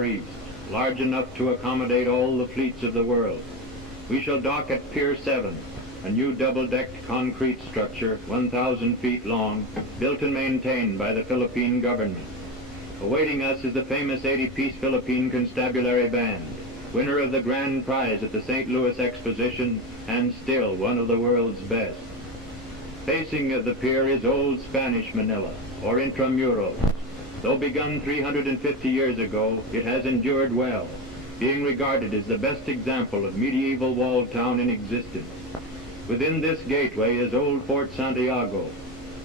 Far East, large enough to accommodate all the fleets of the world. We shall dock at Pier 7, a new double-decked concrete structure 1,000 feet long, built and maintained by the Philippine government. Awaiting us is the famous 80-piece Philippine Constabulary Band, winner of the grand prize at the St. Louis Exposition, and still one of the world's best. Facing the pier is old Spanish Manila, or Intramuros. Though begun 350 years ago, it has endured well, being regarded as the best example of medieval walled town in existence. Within this gateway is old Fort Santiago,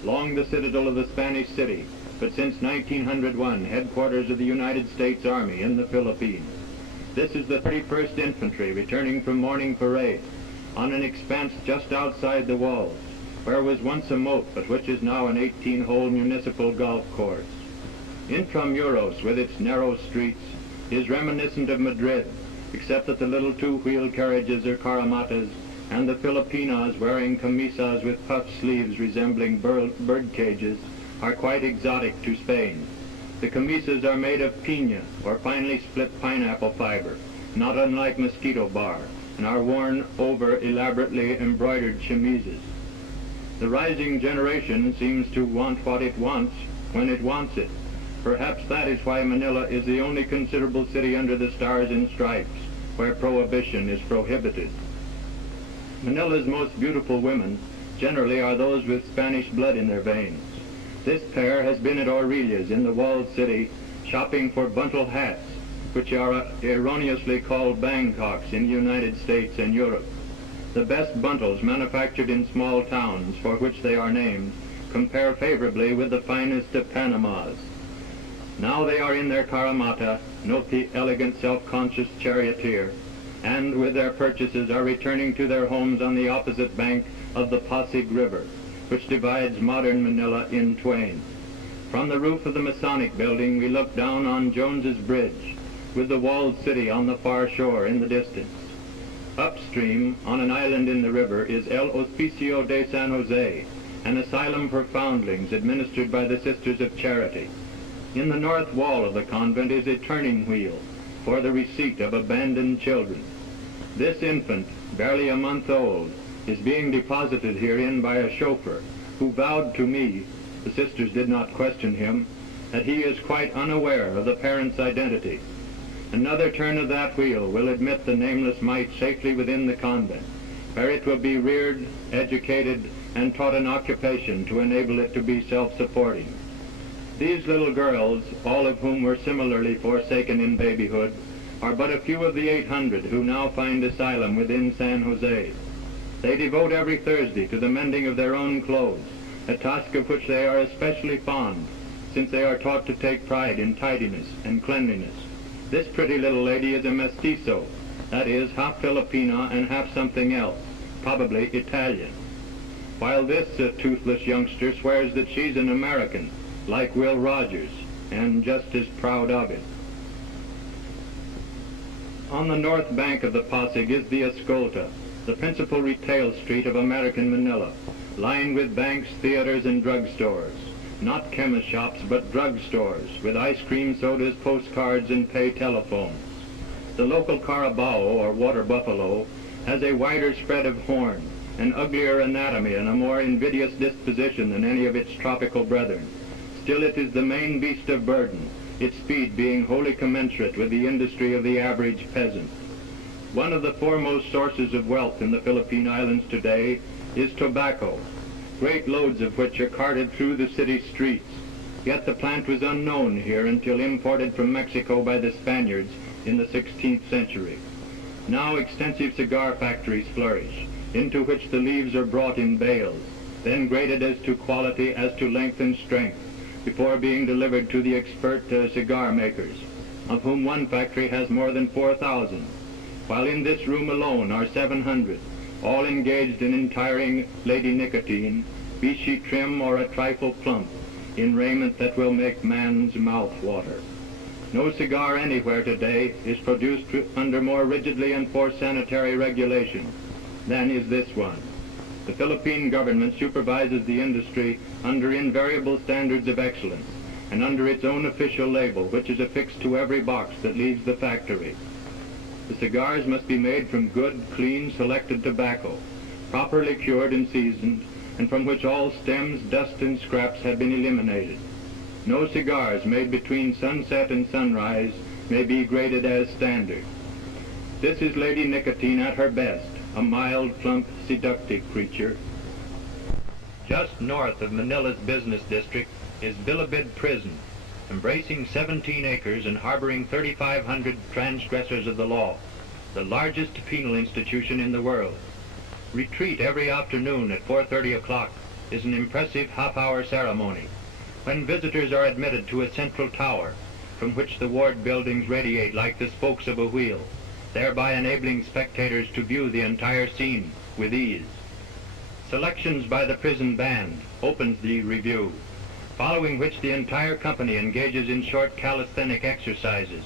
long the citadel of the Spanish city, but since 1901 headquarters of the United States Army in the Philippines. This is the 31st Infantry returning from morning parade on an expanse just outside the walls, where was once a moat but which is now an 18-hole municipal golf course. Intramuros, with its narrow streets, is reminiscent of Madrid, except that the little two-wheel carriages are caramatas, and the Filipinas wearing camisas with puff sleeves resembling bird cages are quite exotic to Spain. The camisas are made of piña, or finely split pineapple fiber, not unlike mosquito bar, and are worn over elaborately embroidered chemises. The rising generation seems to want what it wants when it wants it. Perhaps that is why Manila is the only considerable city under the Stars and Stripes, where prohibition is prohibited. Manila's most beautiful women generally are those with Spanish blood in their veins. This pair has been at Aurelia's in the walled city shopping for buntal hats, which are erroneously called Bangkoks in the United States and Europe. The best buntles manufactured in small towns for which they are named compare favorably with the finest of Panamas. Now they are in their caramata, note the elegant self-conscious charioteer, and with their purchases are returning to their homes on the opposite bank of the Pasig River, which divides modern Manila in twain. From the roof of the Masonic building we look down on Jones's Bridge, with the walled city on the far shore in the distance. Upstream, on an island in the river, is El Hospicio de San Jose, an asylum for foundlings administered by the Sisters of Charity. In the north wall of the convent is a turning wheel for the receipt of abandoned children. This infant, barely a month old, is being deposited herein by a chauffeur who vowed to me, the sisters did not question him, that he is quite unaware of the parent's identity. Another turn of that wheel will admit the nameless mite safely within the convent, where it will be reared, educated, and taught an occupation to enable it to be self-supporting. These little girls, all of whom were similarly forsaken in babyhood, are but a few of the 800 who now find asylum within San Jose. They devote every Thursday to the mending of their own clothes, a task of which they are especially fond, since they are taught to take pride in tidiness and cleanliness. This pretty little lady is a mestizo, that is, half Filipina and half something else, probably Italian, while this toothless youngster swears that she's an American, like Will Rogers, and just as proud of it. On the north bank of the Pasig is the Escolta, the principal retail street of American Manila, lined with banks, theaters, and drugstores. Not chemist shops, but drugstores, with ice cream, sodas, postcards, and pay telephones. The local carabao, or water buffalo, has a wider spread of horn, an uglier anatomy, and a more invidious disposition than any of its tropical brethren. Still it is the main beast of burden, its speed being wholly commensurate with the industry of the average peasant. One of the foremost sources of wealth in the Philippine Islands today is tobacco, great loads of which are carted through the city streets. Yet the plant was unknown here until imported from Mexico by the Spaniards in the 16th century. Now extensive cigar factories flourish, into which the leaves are brought in bales, then graded as to quality as to length and strength, before being delivered to the expert cigar makers, of whom one factory has more than 4,000, while in this room alone are 700, all engaged in attiring Lady Nicotine, be she trim or a trifle plump, in raiment that will make man's mouth water. No cigar anywhere today is produced under more rigidly enforced sanitary regulation than is this one. The Philippine government supervises the industry under invariable standards of excellence, and under its own official label, which is affixed to every box that leaves the factory. The cigars must be made from good, clean, selected tobacco, properly cured and seasoned, and from which all stems, dust, and scraps have been eliminated. No cigars made between sunset and sunrise may be graded as standard. This is Lady Nicotine at her best, a mild, plump, seductive creature. Just north of Manila's business district is Bilibid Prison, embracing 17 acres and harboring 3,500 transgressors of the law, the largest penal institution in the world. Retreat every afternoon at 4:30 o'clock is an impressive half-hour ceremony, when visitors are admitted to a central tower, from which the ward buildings radiate like the spokes of a wheel, thereby enabling spectators to view the entire scene with ease. Selections by the prison band opens the review, following which the entire company engages in short calisthenic exercises,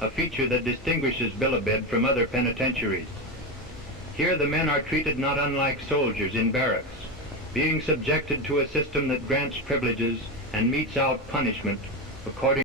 a feature that distinguishes Bilibid from other penitentiaries. Here the men are treated not unlike soldiers in barracks, being subjected to a system that grants privileges and metes out punishment according